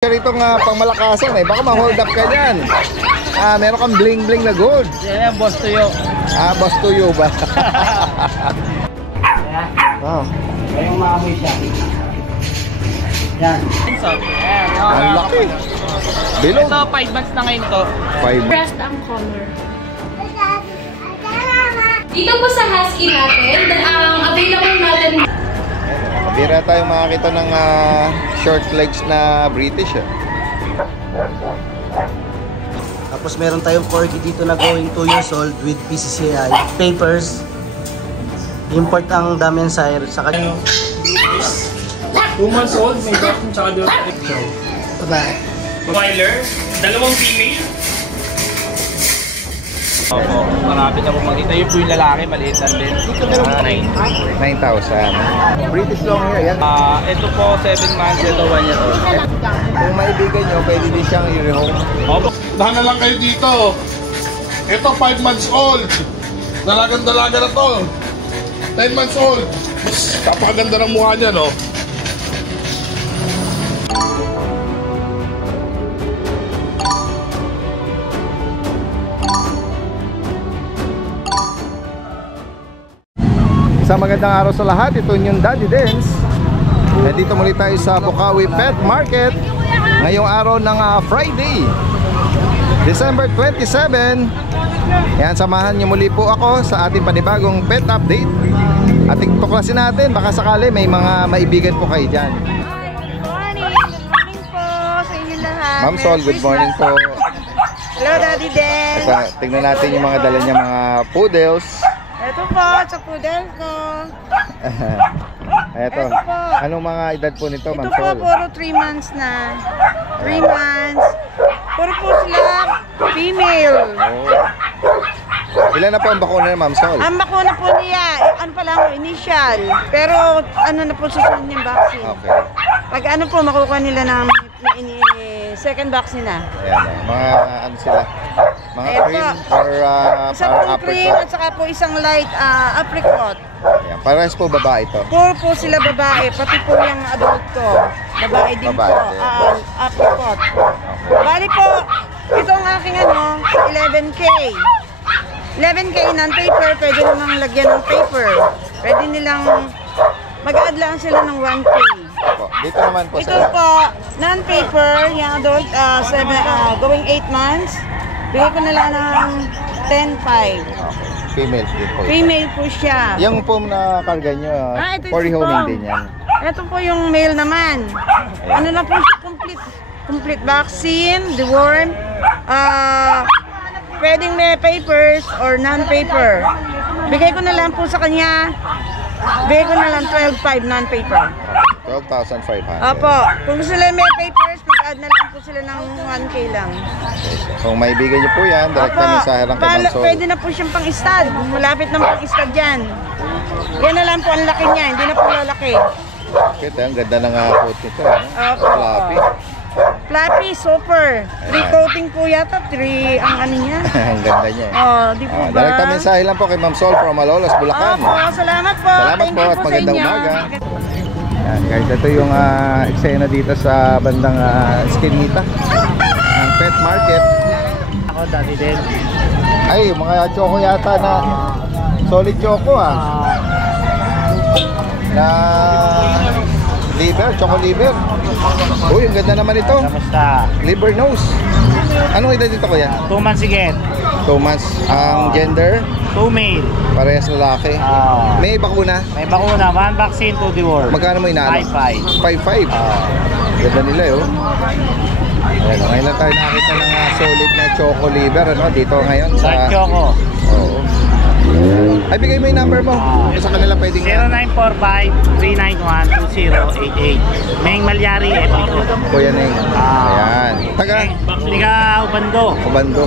Rito nga pangmalakasan eh, baka ma-hold up ka dyan. Meron kang bling bling na gold. Yeah, boss tuyo. Boss tuyo ba? Wow. Ayong maamoy siya. Yan. Ang laki. Bilog. Ito, 5 months na ngayon to. 5. Breast ang color. Dito po sa Husky natin, ang available natin. Bira tayong makakita ng short legs na British. Tapos meron tayong corgi dito na going 2 years old with PCCI papers. Import ang Damian Sire sa kanya. 2 months old, may vacuum tsaka doon. Babae. Broiler, 2 female. Opo, marami na po makita. Yun po yung lalaki, maliit lang din. 9,000. British long hair yan. Ito po, 7 months, ito 1 year old. Kung maibigan nyo, pwede din siyang i-rehome. Opo. Dahan na lang kayo dito. Ito 5 months old. Dalagan-dalaga na to. 10 months old. Kapakaganda ng mukha niya, no? Sa magandang araw sa lahat, ito yung Daddy Dance. Dito muli tayo sa Bukawi Pet Market ngayong araw ng Friday, December 27. Yan, samahan niyo muli po ako sa ating panibagong pet update. Ating tuklasin natin, baka sakali may mga maibigan po kayo dyan. Good morning po sa inyo lahat. Ma'am Sol, good morning po. Hello, Daddy Den. Tingnan natin yung mga dala niya mga poodles. Ito po, sa poodle ko. Eto, Ito po. anong mga edad po nito, Ito Ma'am po, Sol? puro 3 months na. 3 months. Puro po sila female. Oh. Ilan na po ang bakuna na, Ma'am Sol? Ang bakuna po niya, ano pa lang, initial. Pero ano na po susunod niyang vaccine. Okay. Pag ano po, makukuha nila ng second vaccine na. Ayan, mga ano sila? Mga Eto. cream or Isang parang pong cream apricot? at saka po isang light apricot. Ayan, parehas po babae ito. Puro po sila babae, pati po yung adult ko. Babae din Babae po, din. apricot. Bali po, ito ang aking ano, 11K. 11K non-paper, pwede namang lagyan ng paper. Pwede nilang mag-add lang sila ng 1K. Po. Dito naman po Ito sa po, non-paper, yung adult, going 8 months. Bigay ko na lang ng 10.5. female din po. Female po siya. Yung po na karga nyo, Ito for yung rehoming po. din yan. Ito po yung male naman. Ano na po siya, complete vaccine, deworm. Pwedeng may papers or non-paper. Bigay ko na lang po sa kanya. Bigay ko na lang 12.5 non-paper. 12,500. Opo. Kung sila may papers, mag-add na lang po sila ng 1K lang. Kung maibigan nyo po yan, direct Opo. na mensahe lang kay Ma'am Sol. Pwede na po siyang pang-stud. Malapit na pang-stud yan. Yan na lang po ang laki niya. Hindi na po lalaki. Kita, ang ganda ng coat nito. Opo. Fluffy. Fluffy, super. 3 coating po yata. 3 ang ano niya. Ang ganda niya. Oh, di po ba? Direct na mensahe lang po kay Ma'am Sol from Malolos, Bulacan. Opo, salamat po. Salamat Thank po you at po sa magandang inyo. umaga. Yan guys, ito yung eksena dito sa bandang Eskinita ng pet market. Ako, Daddy Den. Ay, mga choco yata na solid choco na liver, choco liver. Uy, ang ganda naman ito. Kamusta? Liver nose. Anong edad dito kuya? 2 months again. 2 months. Ang gender, 2 male. parehas lalaki. May bakuna. May bakuna, 1 vaccine, 2 deworm. Magkano mo inaano? 5.5. 5.5. Ganda nila yun. Ayan, ngayon lang tayo nakakita ng solid na choco liver dito ngayon Sa Choco. Oo. Ay, bigay mo yung number mo. Sa kanila pwedeng 0945-391-2088. Meng Malyari, Epico. Kuya Neng. Ayan. Taga Liga Ubando. Ubando.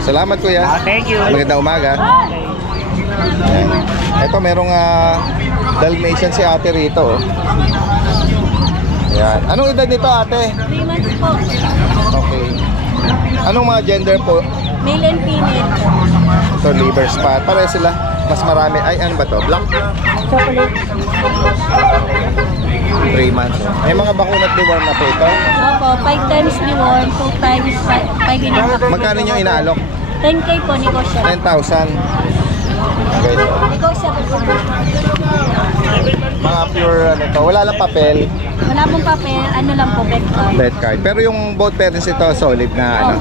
Salamat kuya. Thank you. Magandang umaga. Ayan. Ito merong Dalmatian si ate rito. Ayan. Anong edad nito ate? 3 months po. Okay. Anong mga gender po? Male and female. Ito liver spot. Pare sila. Mas marami. Ay, ano ba to? Black? Chocolate. 3 months. May mga bakunat deworm na po ito. Opo. po, 5 times deworm, 2 times 5 in-impact. Magkano yung inaalok? 10K po, negotiable. 10,000. Okay. Negotiable po. Mga pure ano to. Wala lang papel. Wala pong papel, ano lang po, bet card. Bet card. Pero yung both parents ito solid na ano,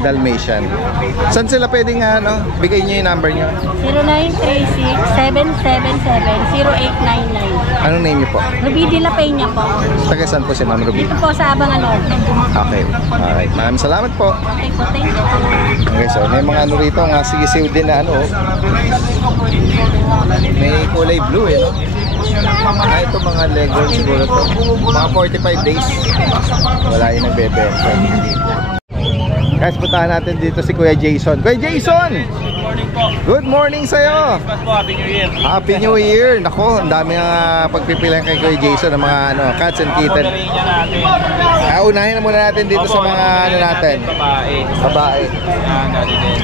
Dalmatian. Saan sila pwedeng ano, bigay niyo yung number niyo? 0936-777-0899. Anong name niyo po? Ruby de la Peña po. Taga saan po si Ma'am Ruby? Dito po sa Abangan Norte. Okay. Alright. Maraming salamat po. Okay po, thank you. Okay, so may mga ano rito, nga sigisiw din na ano. May kulay blue eh, no? Ito mga Lego siguro to. Mga 45 days. Wala yung nagbebenta. Guys, puntahan natin dito si Kuya Jason. Kuya Jason! Good morning sa'yo! Happy New Year! Happy New Year! Nako, ang dami nga pagpipilihan kay Kuya Jason ng mga ano, cats and kitten. Unahin na muna natin dito sa mga ano natin. Babae. Yan, dati din.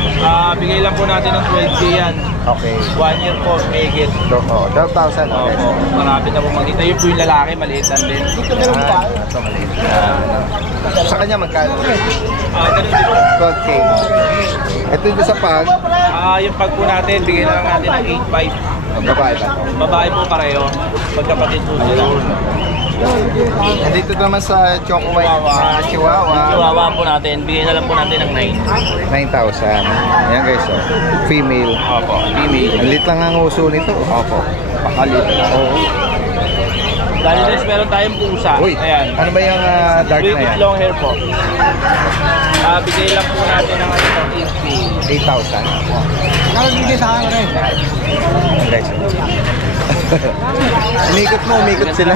Bigay lang po natin ng 12K yan. Okay. 1 year po, make it. 12,000. Okay. Opo, marami na po makita. Yung po yung lalaki, maliit lang din. Ito maliit. Sa kanya magkano? Ganun din po. 12K. Ito yung sa pag. Yung pag po natin, bigay na lang natin ng 8.5. Babae ba? Babae po pareho. Magkapatid po sila. Dito naman sa Choco White, Chihuahua. Chihuahua po natin, bigay na lang po natin ng 9,000. Ayan guys, oh. Female. Opo, female. Ang lit lang ang uso nito. Opo. Pakalit. Oo. Dahil din, meron tayong pusa. Uy, Ayan. ano ba yung dark na With yan? long hair po. Bigay lang po natin ng 8,000. Nakabigay sa akin rin. Guys. Umikot sila.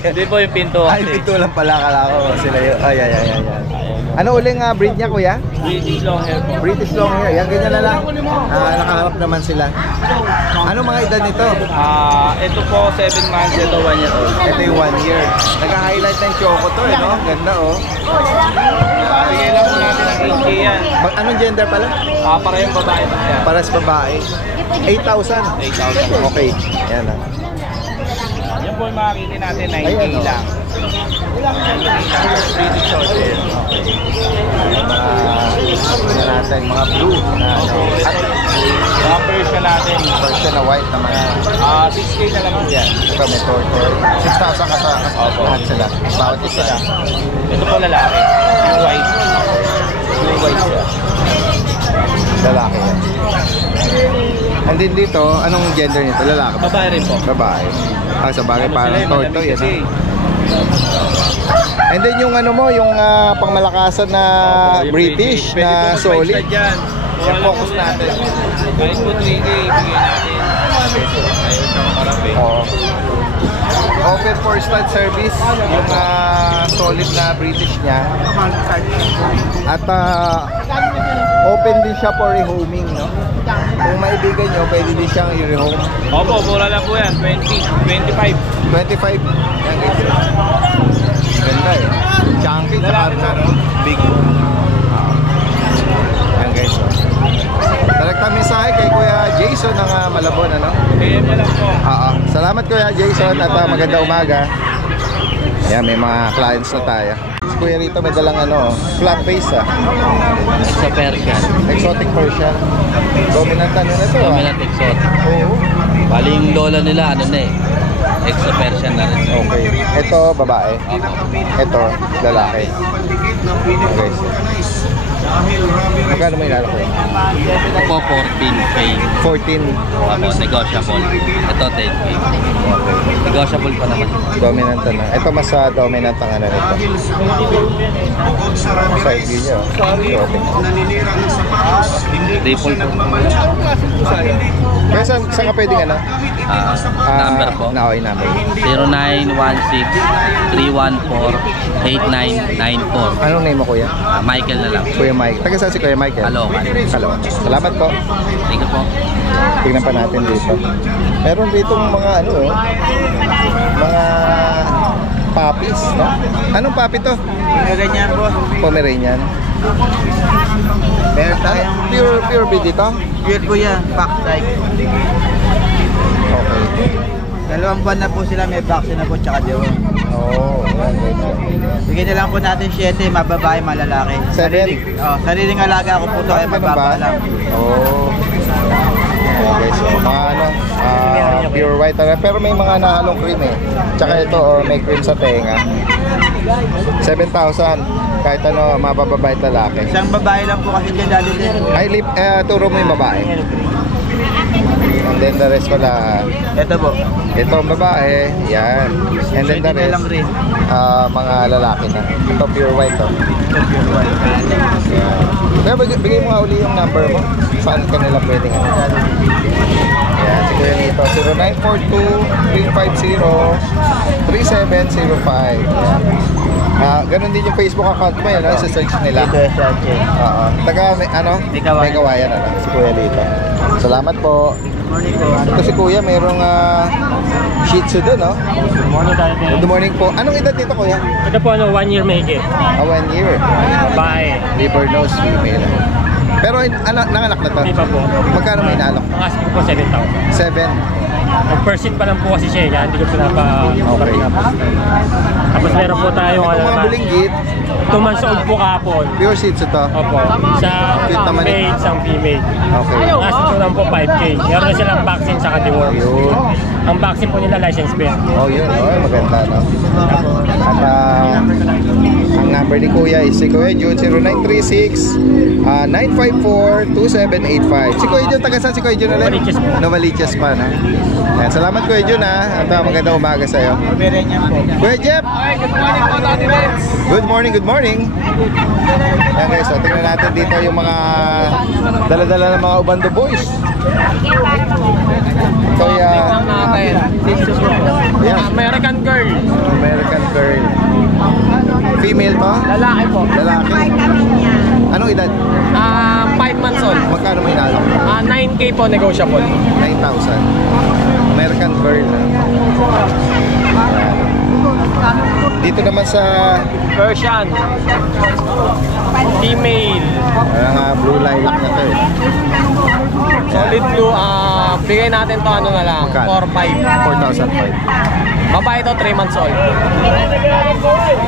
Hindi po yung pinto. Ay, pinto lang pala. Kala ko sila yun. Ay. Ano uling breed niya, kuya? British long hair po. British long hair. Yan, ganyan na lang. Nakaharap naman sila. Ano mga edad nito? Ito po 7 months, ito 1 year old. Ito yung 1 year. Nag-highlight ng choco to, eh, no? Ganda, oh. Bigay lang po natin ng 8K yan. Anong gender pala? Parehong babae po yan. Pares babae. 8,000. 8,000. Okay. Yan na. Yan po yung makikita natin, 9K Ayan, oh. lang. British short hair. Mga natin, mga blue na ano. At Mga version natin. version na white naman. 6K na lang po yan. Ito may tortoise. 6,000 ka sa lahat sila. Bawat isa. Ito po lalaki. Yung white. Blue white siya. Lalaki yan. And then dito, anong gender nito? Lalaki ba? Babae rin po. Babae. Sa bagay parang tortoise yan. And then yung ano mo, yung pangmalakasan na Yung British Pwede na po solid. mag-5 dyan. Yung focus natin. Kahit po 3K, bigay natin. Ayun siya makarapin. Oo. Open for stud service, yung solid na British niya. At open din siya for rehoming, no? Kung maibigan nyo, pwede din siyang i-rehome. Opo, mura lang po yan. 25. 25. Yan guys. Ganda eh. Chunky, tsaka big. Yan guys. Direkta mensahe kay Kuya Jason ng Malabon, ano? PM na lang po. Salamat Kuya Jason at maganda umaga. Yan, may mga clients na tayo. Si Kuya rito may dalang ano, flat face Sa Persian. Exotic Persian. Dominant ano na ito Dominant exotic. Oo. Bali yung lola nila, ano na eh. Exo Persian na rin. Okay. Ito babae. Ito lalaki. Okay. Magkano mo inalak ko? Ito po 14K. 14. Tapos negotiable. Ito 10K. Okay. Negotiable pa naman. Dominant na. Ito mas dominant ang ano nito. Side view niya. Okay. Triple po. Kaya saan ka pwedeng ano? Number po. Okay, number. 0916-314-8994. Anong name mo kuya? Michael na lang. Kuya Mike. Taga saan si Kuya Michael? Caloocan. Caloocan. Salamat po. Thank you po. Tingnan pa natin dito. Meron dito mga ano, mga puppies, no? Anong puppy to? Ganyan po. Pomeranian. Meron tayong Pure breed dito? weird po yan, pack type. Okay. 2 buwan na po sila, may vaccine na po, tsaka deworm. Oo, yan guys. Bigyan na lang po natin 7, mababae, malalaki. 7? Sariling alaga ko po ito, kaya mababa lang. Oo. Ayan guys, so, mga ano, pure white. Pero may mga nahalong cream eh. Tsaka ito, may cream sa tenga. 7,000. Kahit ano, mabababait lalaki. Isang babae lang po kasi dyan dali din. Ay, turo mo yung babae. And then the rest pala. Ito po. Ito ang babae. Yan. And then the rest, mga lalaki na. Ito pure white to. Pure white. Pero bigay mo nga uli yung number mo. Saan ka nila pwedeng ano? Yan, si Kuya Nito. 0942-350-3705. Ganun din yung Facebook account mo yan, isa-search nila. Ito sa Che. Taga, May Kawayan, si Kuya Nito. Salamat po. Morning po. Ito si Kuya, mayroong Shih Tzu doon, no? Good morning po. Anong edad dito, Kuya? Ito po 1 year mahigit. 1 year. Babae. Liver nose, female. Pero nanganak na to? Hindi pa po. Magkano may inaalok? Ang asking ko po 7,000. 7. Nag-first hit pa lang po kasi siya, hindi ko Okay. Tapos meron po tayong Ito mga bulinggit. 2 months old po kahapon. Pure Shih Tzu to? Opo. Cute naman Male, isang female. Okay. Ang asking ko lang po 5K. Meron na silang vaccine sa deworm. Yun. Ang vaccine po nila license plate. Oh, yun. Oh, maganda, no? At ang number ni Kuya is si Kuya Jun, 0936-954-2785. Si Kuya Jun, taga saan si Kuya Jun ulit? Novaliches po. Novaliches pa, no? Yan, salamat Kuya Jun, ha? At magandang umaga sa'yo. Kuya Jeff! Good morning, good morning. Yan guys, so tingnan natin dito yung mga dala-dala ng mga Ubando Boys. Ito American girl. American girl. Female to? Lalaki po. Lalaki? Anong edad? 5 months old. Magkano may nalak? 9K po negotiable. 9,000. American girl. Dito naman sa Persian. Female. parang blue lilac na to eh. Solid blue. Bigay natin to ano na lang. Magkano? 4,500. 4,500. Babae to 3 months old.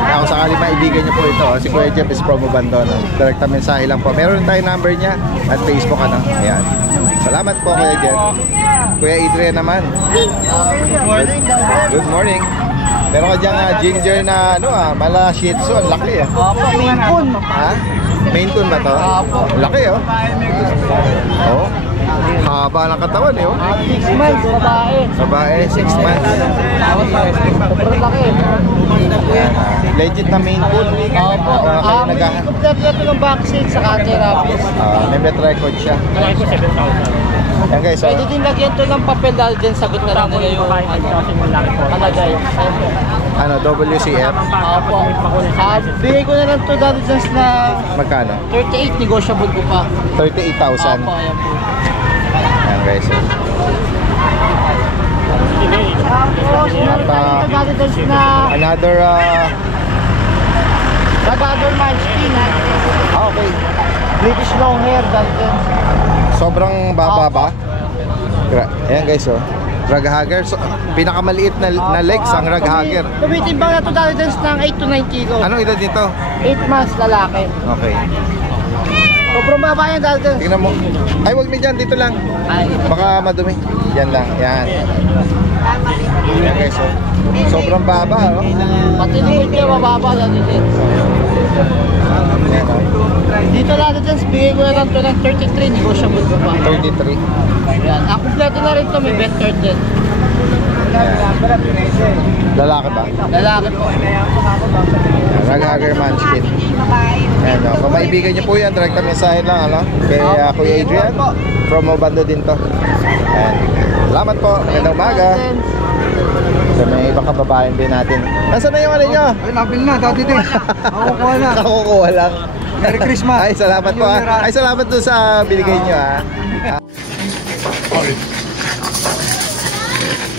Kung sakali maibigan niyo po ito, si Kuya Jeff is from Ubando. Direkta mensahe lang po. Meron tayong number niya at Facebook ano. Ayan. Salamat po Kuya Jeff. Kuya Adrian naman. Good morning. Meron ka diyang ginger na mala Shih Tzu. Ang laki eh. Opo, Maine Coon. Ha? Maine Coon ba to? Laki oh. Oh. Haba ng katawan eh oh. 6 months, babae. Babae, 6 months. Sobrang laki. Legit na Maine Coon. Opo. Kompleto ito ng vaccine sa anti-rabies. May bet record siya. Malaki po 7,000. Yan guys, Pwede din lagyan ito ng papel dahil din sagot na lang nila yung palagay. WCF. Opo. Bigay ko na lang ito dahil just na Magkano? 38, negotiable ko pa. 38,000. Opo, ayan po. Yan guys. Tapos, meron tayo dito dahil just na Another Labrador Munchkin. okay. British long hair dahil din. Sobrang baba ba? Ayan guys oh. Raghagger. So, pinakamaliit na legs ang raghagger. Tumitimbang na ito dahil din ng 8 to 9 kilo. Anong edad nito? 8 months lalaki. Okay. Sobrang baba yan dahil din. Tingnan mo. Ay, wag na dyan. Dito lang. Baka madumi. Yan lang. Yan. Yan guys oh. Sobrang baba oh. Pati likod niya mababa dahil din. Yan oh. Dito lang dyan, bigay ko na lang ito ng 33, negotiable ko pa. 33. Yan. Kompleto na rin ito, may vet card din. Lalaki ba? Lalaki po. Raghagger Munchkin. Ayan o. Kung maibigan niyo po yan, direkta mensahe lang kay Kuya Adrian. From Ubando din to. Ayan. Salamat po. Magandang umaga. So may ibang kababayan din natin. Nasaan na yung ano nyo? Ay, nabil na, dati din. Makukuha na. Nakukuha lang. Merry Christmas. Ay, salamat po Ay, salamat doon sa binigay nyo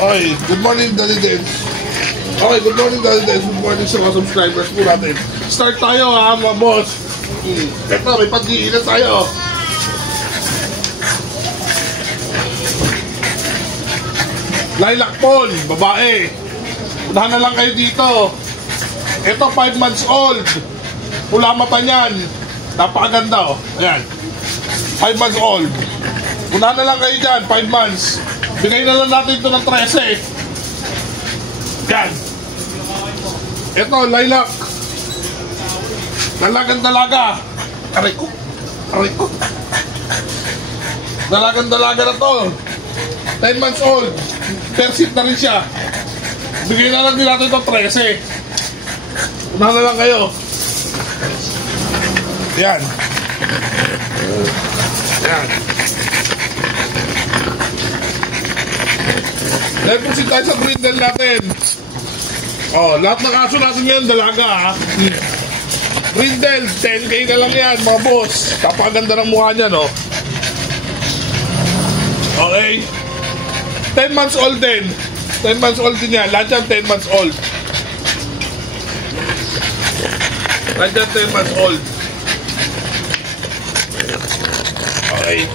Ay, good morning Daddy Dance. Okay, good morning Daddy Dance. Good morning sa mga subscribers po natin. Start tayo mga boss. Ito, may pag-iilan tayo. Lilac Paul, babae. Unahan na lang kayo dito. Ito 5 months old. Pula mata niyan. Napakaganda oh. Ayan. 5 months old. Unahan na lang kayo dyan, 5 months. Bigay na lang natin ito ng 13. Yan. Ito, lilac. Dalagang-dalaga. Aray ko. Aray ko. Dalagang-dalaga na to. 10 months old. Persit na rin siya. Bigay na lang din natin ito 13. Unahan na lang kayo. Yan. Yan. Dahil proceed tayo sa brindle natin. Oh, lahat ng aso natin ngayon dalaga ha. Brindle, 10k na lang yan mga boss. Kapaganda ng mukha niya no. Okay. 10 months old din. 10 months old din yan. Lahat yan 10 months old. Lahat yan 10 months old. Okay.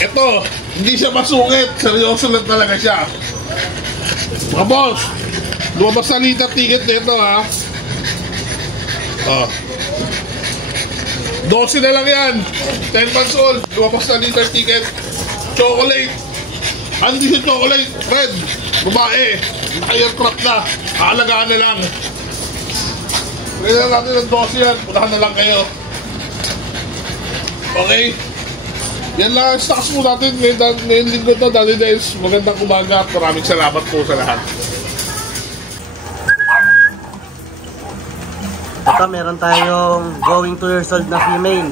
Ito, hindi siya masungit. Seryoso lang talaga siya. Mga boss, lumabas na litter ticket nito ha. Oh. 12 na lang yan. 10 months old. Lumabas na litter ticket. Chocolate. Hindi siya chocolate. Red. Babae. Aircraft na. Aalagaan na lang. Pwede na natin ng 12 yan. Punahan na lang kayo. Okay. Yan lang ang stocks po natin ngayon linggo to, Daddy Dales. Magandang umaga at maraming salamat po sa lahat. Ito, meron tayong going 2 years old na female.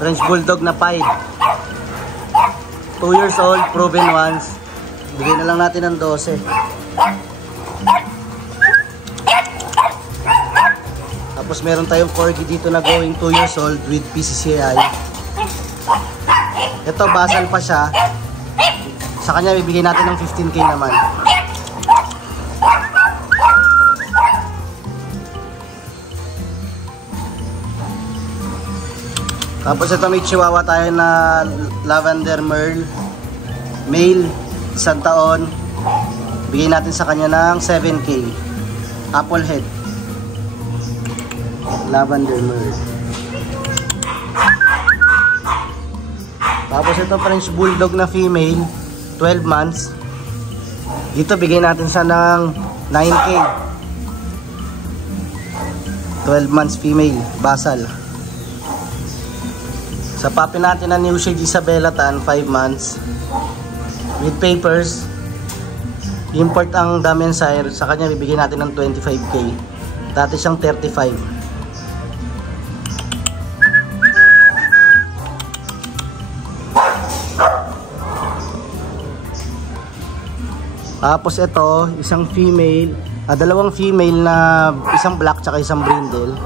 French Bulldog na 5. 2 years old, proven once. Bigyan na lang natin ng 12. Tapos meron tayong corgi dito na going 2 years old with PCCI. Ito, basal pa siya. Sa kanya, bibigyan natin ng 15k naman. Tapos ito, may chihuahua tayo na lavender merle. Male, 1 taon. Bigyan natin sa kanya ng 7k. Apple head. Lavender merle. Tapos ito, French Bulldog na female, 12 months. Dito bigay natin siya ng 9k. 12 months female, basal. Sa puppy natin na New Shade Isabella Tan, 5 months. With papers. Import ang Damian Sire. Sa kanya bibigyan natin ng 25k. Dati siyang 35. Tapos ito, isang female, dalawang female na isang black tsaka isang brindle.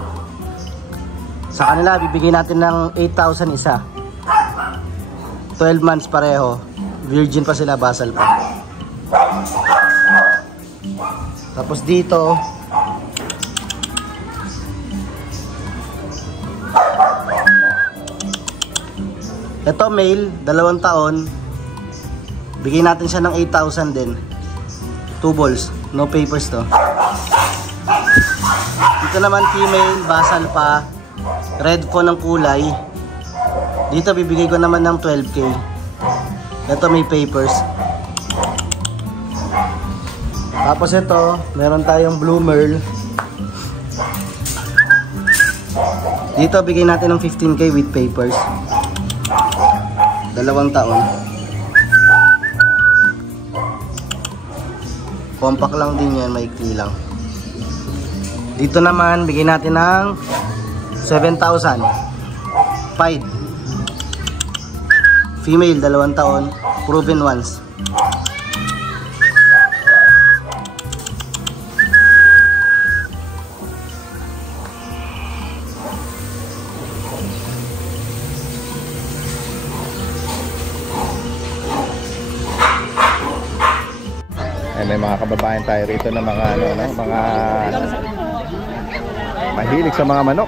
Sa kanila, bibigay natin ng 8,000 isa. 12 months pareho. Virgin pa sila, basal pa. Tapos dito, ito male, 2 taon. Bigay natin siya ng 8,000 din. 2 balls, no papers to. Dito naman female, basal pa, red phone ng kulay. Dito bibigay ko naman ng 12k. Ito may papers. Tapos ito, meron tayong blue merle. Dito bigay natin ng 15k with papers. 2 taon. Compact lang din yan, maikli lang. Dito naman, bigyan natin ng 7,000. 5. Female, 2 taon. Proven once. May mga kababayan tayo rito na mga mga mahilig sa mga manok.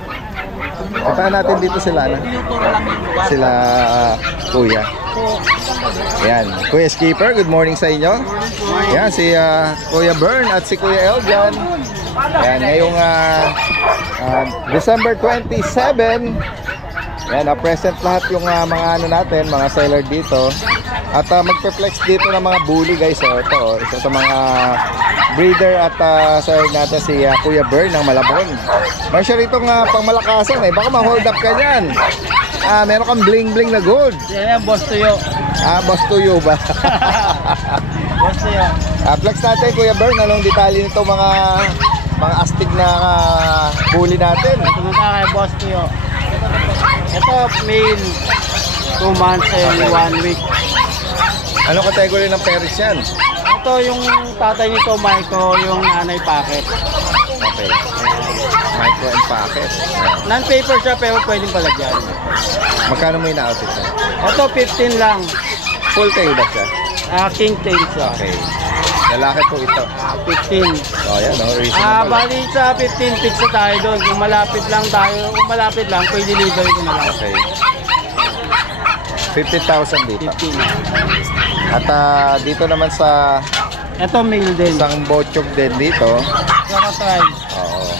Puntahan natin dito sila kuya. Yan, Kuya Skipper, good morning sa inyo. Yan, si Kuya Bern at si Kuya Eljan. Yan, ngayong December 27. Yan, present lahat yung mga ano natin, mga seller dito. At magpe-flex dito ng mga bully guys. Ito, isa sa mga breeder at seller natin si Kuya Bern ng Malabon. Meron siya rito pangmalakasan eh. Baka ma-hold up ka dyan. Meron kang bling-bling na gold. Yan, boss tuyo. Boss tuyo ba? Boss tuyo. Flex natin Kuya Bern, anong detalye nito mga astig na bully natin? Ito kay boss tuyo. Ito, male, 2 months and 1 week. Ano category ng parents yan? Ito yung tatay nito, Micro, yung nanay packet. Okay. Micro and packet. Non-paper siya pero pwedeng palagyan. Magkano mo ina-outfit na? Ito, 15 lang. Full tail ba siya? King tail siya. Okay. Lalaki po ito. 15. So, ayan, no? Reasonable. Bali sa 15 fix na tayo doon. Kung malapit lang tayo, kung malapit lang, pwede deliver ko na lang. Okay. 50,000 dito. 15. At dito naman sa Ito, male din. isang bochog din dito. Saka try. Oo.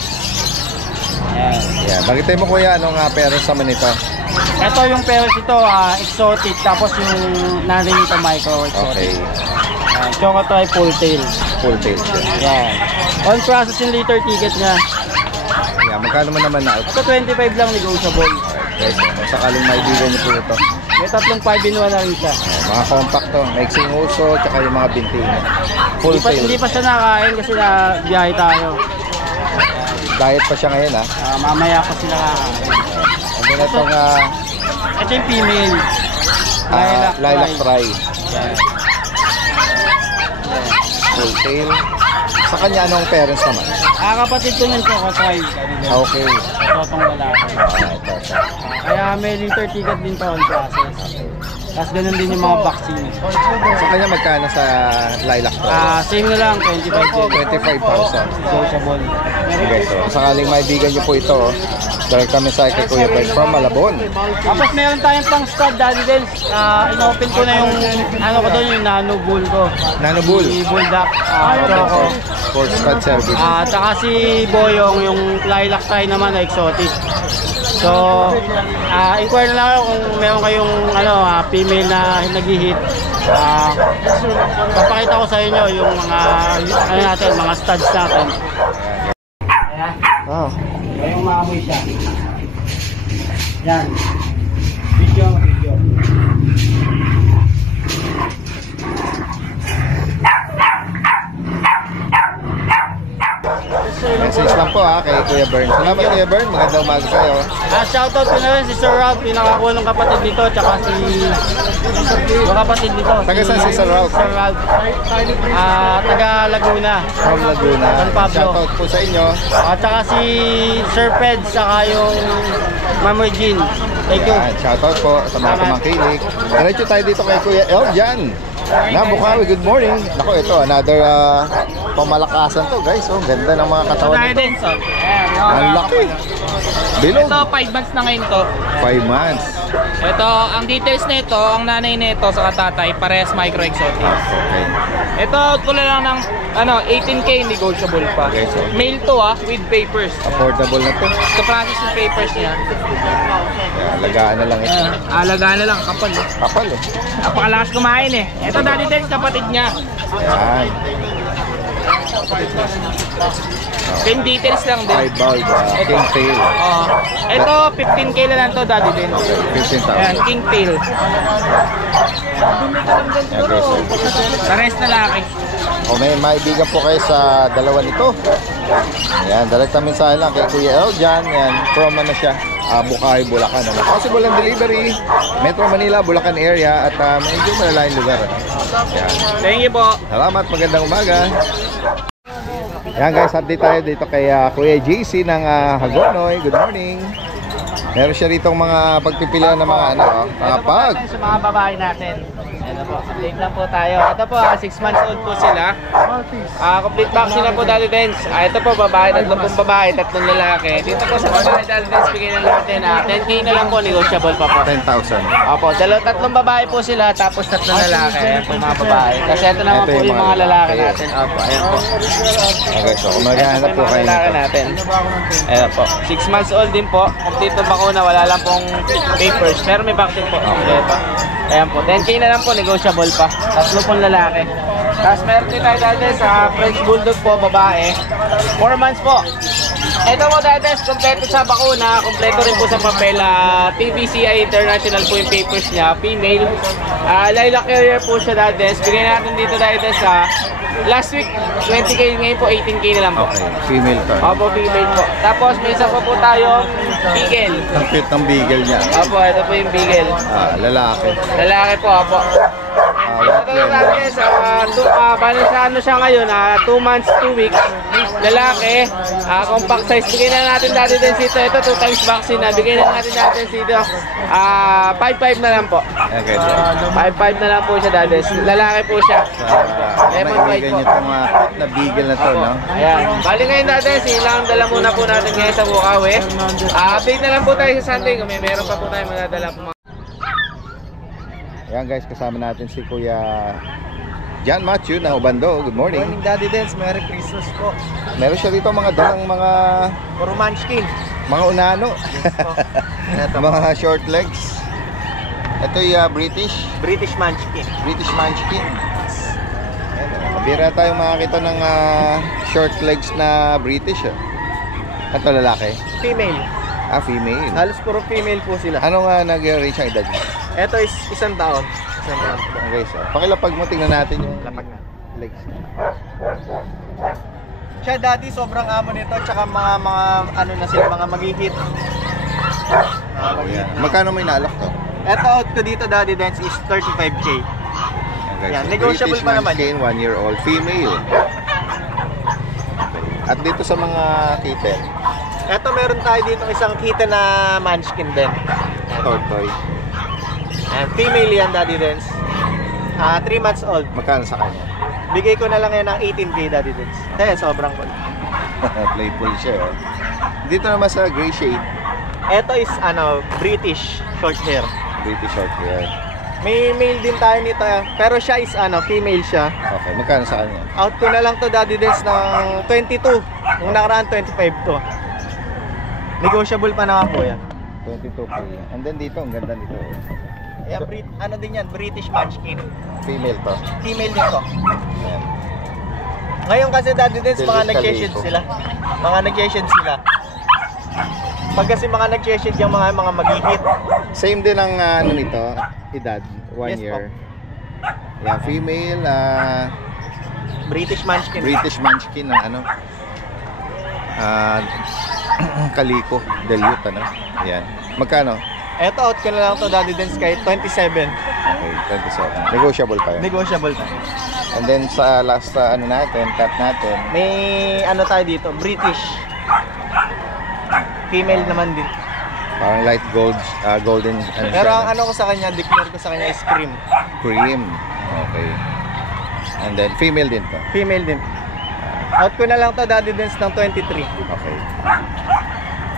Ayan. Yan. Bagitin mo kuya, anong parents naman ito? Ito yung parents ito, exotic. Tapos yung nanay nito, micro Okay. exotic. Chocotay full tail. Full tail siya. Yan. On process yung liter ticket niya. Yan. Magkano mo naman na-out? Ito 25 lang negotiable. Guys, kung sakaling maibigan niyo po ito. May tatlong 5 in 1 na rin siya. Mga compact to, mixing uso, tsaka yung mga binti niya. Full tail. Hindi pa siya nakain kasi na biyahe tayo. Diet pa siya ngayon ha. Mamaya pa sila kakain. And then itong Ito yung female. lilac fry. Yan. Full tail. Sa kanya anong parents naman? Kapatid ko ng Chocotay. Okay. Totong lalaki. Ito. Kaya may liter ticket din pa on process. Tapos ganun din yung mga vaccine. Sa kanya magkano sa lilac fry? Same na lang, 25 din. 25,000. Negotiable. Okay, so sakaling maibigan niyo po ito, direct kami sa kay Kuya Ben from Malabon. Tapos meron tayong pang stud Daddy Dels. Inopen ko na yung ano ko doon, yung nano bull ko. Nano Bull. Si Bulldog. Choco. Sports stud service. Tsaka si Boyong, yung lilac fry naman na exotic. So, inquire na lang ako kung meron kayong female na nag-hit. Papakita ko sa inyo yung mga mga studs natin. Oh. Yung maamoy siya. Yan. Video. Message lang po kay Kuya Bern. Salamat Kuya Bern, magandang umaga sa'yo. Shoutout ko na rin si Sir Ralph, pinakakulong kapatid dito, tsaka si yung kapatid dito. Taga saan si Sir Ralph? Sir Ralph. Taga Laguna. From Laguna. San Pablo. Shoutout po sa inyo. At saka si Sir Fed, saka yung Ma'am Regine. Thank you. Yan, shoutout po sa mga tumangkilik. Diretso tayo dito kay Kuya Eljan. Bukawi, good morning. Nako, ito, another pamalakasan to guys. Oh, ganda ng mga katawan nito. Ang laki. Bilog. Ito, 5 months na ngayon to. 5 months. Ito, ang details nito, ang nanay nito sa katatay, parehas micro exotic. Okay. Ito, out ko lang ng 18K negotiable pa. Okay, so Mail to with papers. affordable na to. Ito process yung papers niya. Kaya, alagaan na lang ito. Alagaan na lang, kapal. Kapal eh. Napakalakas kumain eh. Ito Daddy Del, kapatid niya. Yan. Same details lang din. 5 bulb, king tail. Ito, 15K na lang to Daddy Del. 15,000. Ayan, king tail. Parehas na laki. O may maibigan po kayo sa dalawa nito. Ayan, direct mensahe lang kay Kuya Eljan. Ayan, from siya, Bukawi, Bulacan. Possible ang delivery, Metro Manila, Bulacan area at medyo malalayong lugar. Ayan. Thank you po. Salamat, magandang umaga. Ayan guys, update tayo dito kay Kuya JC ng Hagonoy. Good morning. Meron siya rito mga pagpipilian ng mga mga pag. Sa mga babae natin. Ito po, update lang po tayo. Ito po, 6 months old po sila. Complete vaccine na po, Daddy Dens. Ito po, babae, 3 pong babae, 3 lalaki. Dito po sa babae, Daddy Dens, bigyan na natin 10K na lang po, negotiable pa po. 10,000. Opo, 3 babae po sila, tapos 3 lalaki. Ayan po mga babae. Kasi ito naman Ito po yung mga lalaki natin. Opo, ayan po. Okay, so kung maghahanap po kayo lalaki nito. natin. Ayan po. 6 months old din po. Complete na bakuna, wala lang pong papers. Pero may vaccine po. Okay po. Ayan po. 10K na lang po, negotiable pa. 3 pong lalaki. Tapos meron din tayo dati sa French Bulldog po, babae. 4 months po. Ito po dati, kompleto sa bakuna, kompleto rin po sa papel. TBCI International po yung papers niya, female. Lilac carrier po siya dati. Bigyan natin dito dati sa last week, 20K, ngayon po 18K na lang po. Okay, female to. Opo, female po. Tapos may isa po tayong beagle. Ang cute ng beagle niya. Opo, ito po yung beagle. Lalaki. Lalaki po, opo. What Ito natin bali sa ano siya ngayon, 2 months, 2 weeks. Lalaki, compact size. Bigyan na natin dati din dito. Ito 2 times vaccine na. Bigyan na natin dito. 5-5 na lang po. Okay, so 5-5 na lang po siya dati. Lalaki po siya. Lemon white naibigan po. niyo itong cute na beagle na to, no? Ayan. Bali ngayon dati, silang dala muna po natin ngayon sa Bukawi. Update na lang po tayo sa Sunday kung meron pa po tayo madadala po. Ayan guys, kasama natin si Kuya John Matthew na Ubando. Good morning. Morning, Daddy Dens. Merry Christmas po. Meron siya dito mga dalang mga Puro munchkin. mga unano. Mga short legs. Ito yung British munchkin. British Munchkin. Ayan, mabira tayong makakita ng short legs na British. Ito lalaki. Female. Female. Halos puro female po sila. Ano nga nag-reach ang edad niya? Ito is 1 taon. 1 taon po. Okay, so pakilapag mo, tingnan natin yung Lapag na. legs niya. Siya, Daddy, sobrang amo nito. Tsaka mga ano na sila, mga mag-hit. Ayan. Magkano may naalok to? Ito out ko dito, Daddy Dens, is 35K. Okay, Yan, negotiable British pa naman. Munchkin, 1-year-old female. At dito sa mga kitten, Ito, meron tayo dito isang kitten na munchkin din. tortoy. And female yan, Daddy Dens. 3 months old. Magkano sa kanya? Bigay ko na lang yan ng 18K, Daddy Dens. Dahil sobrang cool. Playful siya. Oh. Dito naman sa gray shade, Ito is British short hair. British short hair. May male din tayo nito, pero siya is female siya. Okay, magkano sa kanya? Out ko na lang to, Daddy Dens, ng 22. Nung nakaraan 25 to. Negotiable pa naman po yan. 22 pa yan. And then dito, ang ganda nito. Ayan, din yan, British Munchkin. Female to. Female din to. Ayan. Ngayon kasi, Daddy Dens, mga Delhi nag-shed Calico. sila. Mga nag-shed sila. Pag kasi mga nag-shed yung mga mag-hit. Same din ang ano nito, edad, 1 Yes, year. Ayan, female, British Munchkin. British Munchkin ng ano, Calico, Delute, ano. Ayan. Magkano? Eto, out ko na lang to, Daddy Dens, kahit 27. Okay, 27. Negotiable pa yan. Negotiable pa. And then sa last ano natin, cut natin, May ano tayo dito, British. Female naman din. parang light gold, golden ano Pero siya, ang ano ko sa kanya, declare ko sa kanya is cream. cream. Okay. And then female din to. Female din. Out ko na lang to, Daddy Dens, ng 23. Okay.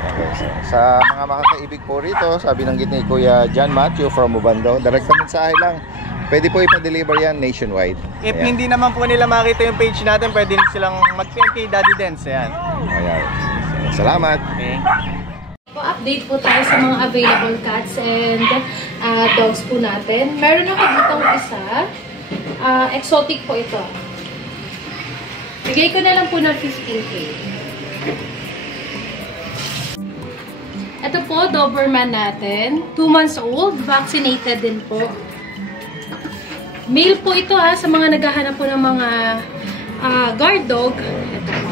Okay. So, sa mga makakaibig po rito, sabi ng ni Kuya John Matthew from Ubando, direct na mensahe lang. Pwede po ipa-deliver yan nationwide. If Ayan. hindi naman po nila makita yung page natin, pwede silang mag-PM kay Daddy Dens. Ayan. Ayan. Salamat. Okay. Update po tayo sa mga available cats and dogs po natin. Meron ako ditong isa. Exotic po ito. Bigay ko na lang po ng 15K. Ito po, Doberman natin. 2 months old. Vaccinated din po. Male po ito sa mga naghahanap po ng mga guard dog. Ito po.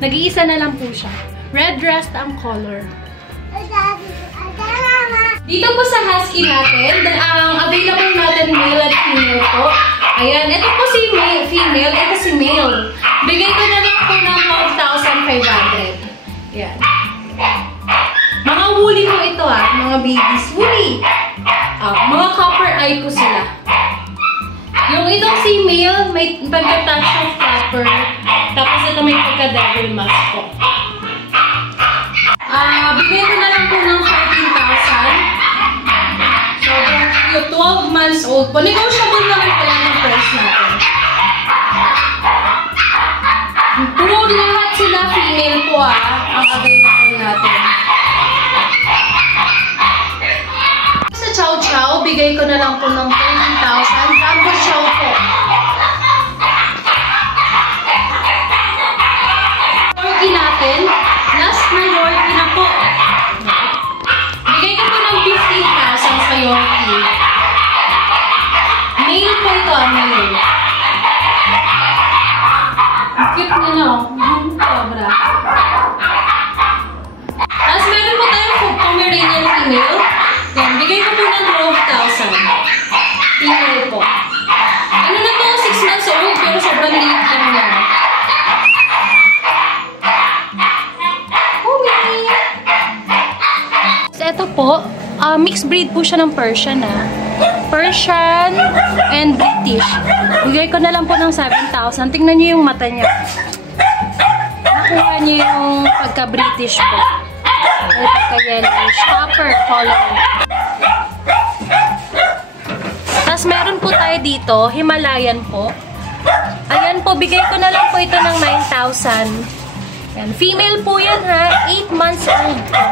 Nag-iisa na lang po siya. Red dressed ang color. Dito po sa husky natin, ang available natin male at female po. Ayan, ito po si female, ito si male. Bigay ko na lang po ng 12,500. Ayan. Mga woolly po ito mga babies. Woolly. Mga copper eye po sila. Yung itong female, may pagka-touch of flapper. Tapos ito may pagka-devil mask po. Bigay ko na lang po ng 14,000. So, yung 12 months old po. Negotiable naman pala ng price natin. Puro lahat sila female po ang available natin. Sa Chow Chow, bigay ko na lang po ng 13,000. Jumbo Chow po. Yorkie natin. Last na Yorkie na po. Bigay ko po ng 15,000 sa Yorkie. Male po ito, male. Cute niya, no? Sobra. Tapos meron po tayong Pomeranian female. Yan, bigay ko po ng 12,000. Female po. Ano na to? 6 months old, pero sobrang liit lang niya. So, ito po, mixed breed po siya ng Persian, Persian and British. Bigay ko na lang po ng 7,000. Tingnan niyo yung mata niya. Nakuha niyo yung pagka-British po. Ay, pagka-yellowish. Copper color. Tapos meron po tayo dito, Himalayan po. Ayan po, bigay ko na lang po ito ng 9,000. Yan. Female po yan, 8 months old po.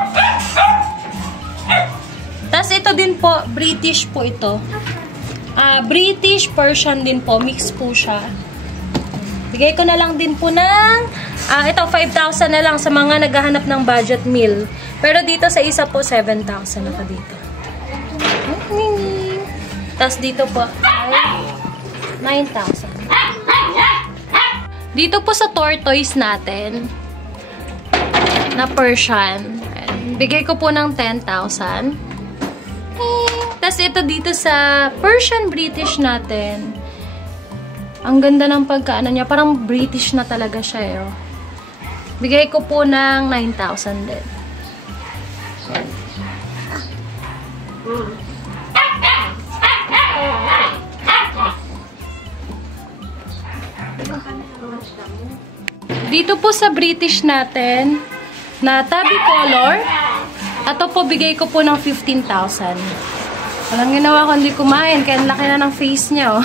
Tapos ito din po, British po ito. British Persian din po, mix po siya. Bigay ko na lang din po ng, ito 5,000 na lang sa mga naghahanap ng budget meal. Pero dito sa isa po, 7,000 naka dito. Tapos dito po ay 9,000. Dito po sa tortoise natin, na Persian, bigay ko po ng 10,000. Tapos ito dito sa Persian British natin. Ang ganda ng pagkaano niya. Parang British na talaga siya. Bigay ko po ng 9,000 din. Dito po sa British natin, na tabby color, ito po bigay ko po ng 15,000. Walang ginawa kundi kumain, kaya laki na ng face niya,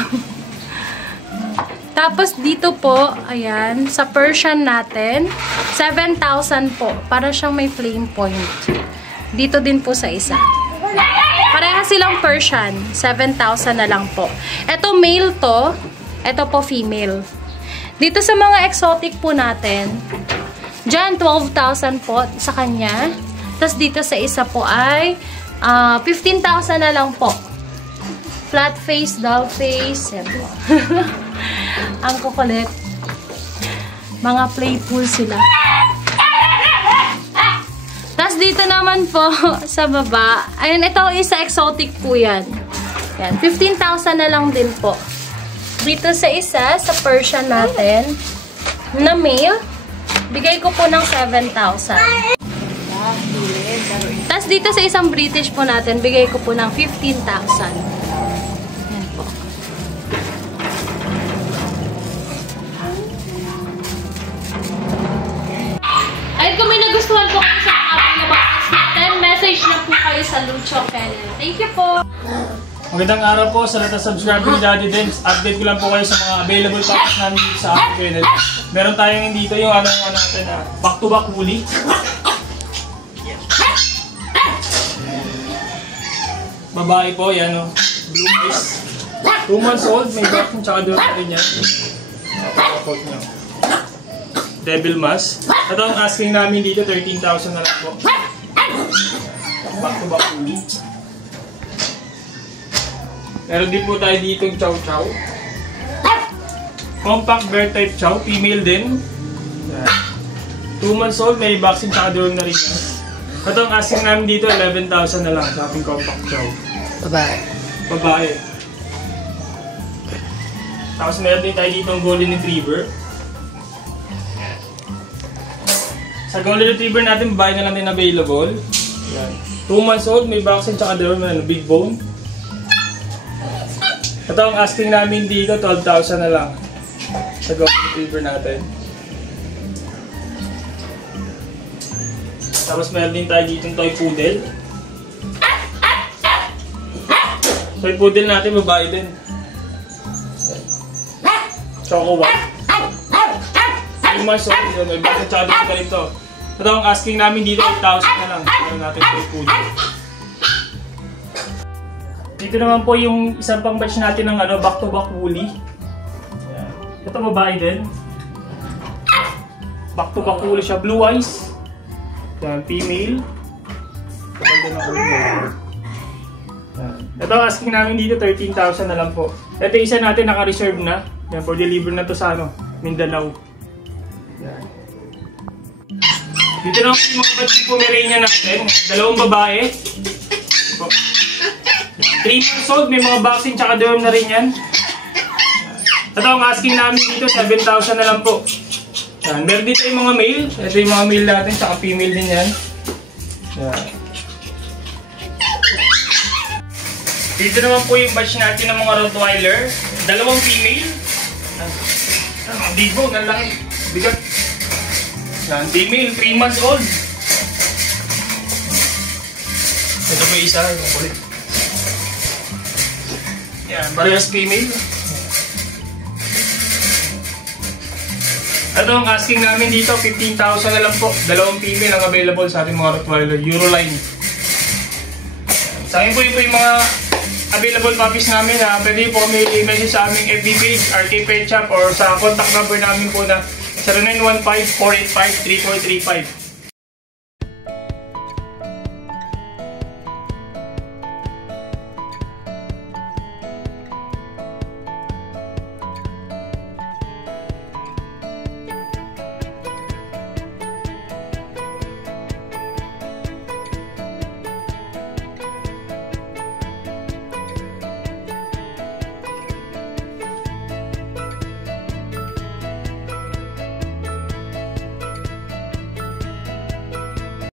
Tapos dito po, ayan, sa Persian natin, 7,000 po, para siyang may flame point. Dito din po sa isa. Parehas silang Persian, 7,000 na lang po. Ito male to, ito po female. Dito sa mga exotic po natin, dyan 12,000 po sa kanya. Tapos dito sa isa po ay 15,000 na lang po. Flat face, doll face, yan po. Ang kukulit. Mga playful sila. Tapos dito naman po sa baba, ayun, ito isa exotic po yan. Yan, 15,000 na lang din po. Dito sa isa, sa Persian natin, na male, bigay ko po ng 7,000. Tapos dito sa isang British po natin, bigay ko po ng 15,000. Yan po. At kung may nagustuhan po kayo sa ating nabaktas natin, message na po kayo sa Lucho Kennel. Thank you po! Magandang araw po sa lahat ng subscriber ni Daddy Dens. Update ko lang po kayo sa mga available packs namin dito sa aking channel. Meron tayong dito yung natin back-to-back woolly. Babae po, yan blue eyes. 2 months old, may vaccine tsaka doon rin yan. Napaka-coat nyo. Devil mask. Ito ang asking namin dito, 13,000 na lang po. Back-to-back woolly. Meron din po tayo dito yung Chow Chow. Compact bear type Chow, female din. 2 months old, may vaccine tsaka doon na rin yan. Ito ang asking namin dito, 11,000 na lang sa ating compact Chow. Babae. Babae. Tapos meron din tayo dito ang Golden Retriever. Sa Golden Retriever natin, babae na lang din available. Yan. 2 months old, may vaccine tsaka doon na big bone. Ito ang asking namin dito, 12,000 na lang. Sa Golden Retriever natin. Tapos meron din tayo dito toy poodle. Toy poodle natin, babae din. Choco White. 3 months old yun. May bakit tsaka dito pa rin. Ito ang asking namin dito, 8,000 na lang. Meron natin toy poodle. Dito naman po yung isang pang batch natin ng back-to-back woolly. Ayan. Ito babae din. Back-to-back woolly siya. Blue eyes. Ayan, female. Kapag din ang ulo. Ito asking namin dito, 13,000 na lang po. Ito isa natin naka-reserve na. Ayan, for deliver na to sa Mindanao. Ayan. Dito naman yung mga batch ng Pomeranian natin. 2 babae. 3 months old, may mga vaccine tsaka derm na rin yan. Ito ang asking namin dito, 7,000 na lang po. Yan. Meron dito yung mga male. Ito yung mga male natin, tsaka female din yan. Yan. Dito naman po yung batch natin ng mga Rottweiler. 2 female. Ang bigo, ang laki. Bigat. Yan, female, 3 months old. Ito po yung isa, yung kulit. Yan, parehas female. Ito ang asking namin dito, 15,000 na lang po. 2 female ang available sa ating mga Rottweiler, Euroline. Sa akin po yung mga available puppies namin. Pwede po kami i-message sa aming FB page, RK Pet Shop, or sa contact number namin po na 0915-485-3435.